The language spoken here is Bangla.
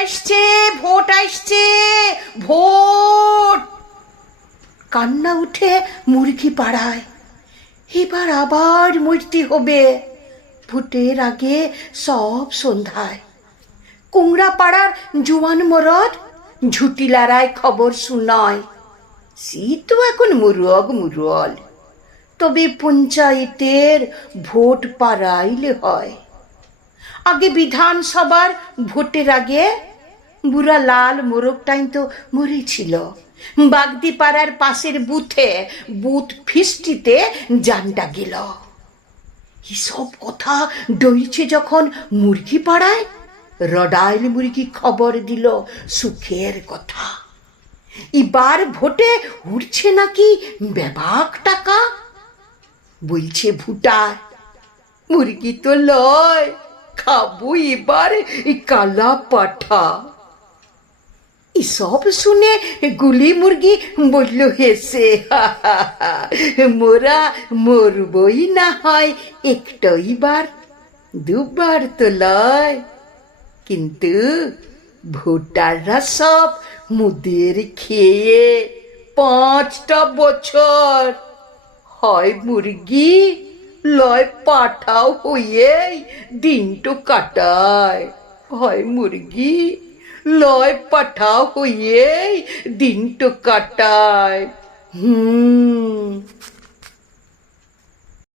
আসছে, ভোট আসছে, ভোট। কান্না উঠে মুরগি পাড়ায়। এবার আবার মরতে হবে, ভোটের আগে সব সন্ধ্যায়। কুংড়া পাড়ার জুয়ান মরদ ঝুটি লড়ায় খবর শুনায়। সে তো এখন মুরগ মুরল, তবে পঞ্চায়েতের ভোট পাড়াইলে হয়। আগে বিধানসভার ভোটের আগে বুড়া লাল মোরগটাই তো মরেছিল। বাগদি পাড়ার পাশের বুথে বুথ ফিস্টিতে জানটা গেল। এসব কথা ডইছে যখন মুরগি পাড়ায়, রডাইল মুরগি খবর দিল সুখের কথা। এবার ভোটে উঠছে নাকি বেবাক টাকা। বলছে ভুটার, মুরগি তো লয়, খাবো এবার কালা পাঠা। এসব শুনে গুলি মুরগি বলল হেসে, মোরা মরবই না হয় একটাই বার, দুবার তো লয়। কিন্তু ভোটাররা সব মুদের খেয়ে 5টা বছর, হয় মুরগি লয় পাঠাও হয়ে দিনটো কাটায়, হয় মুরগি লয় পাঠাও হয়ে দিনটো কাটায়।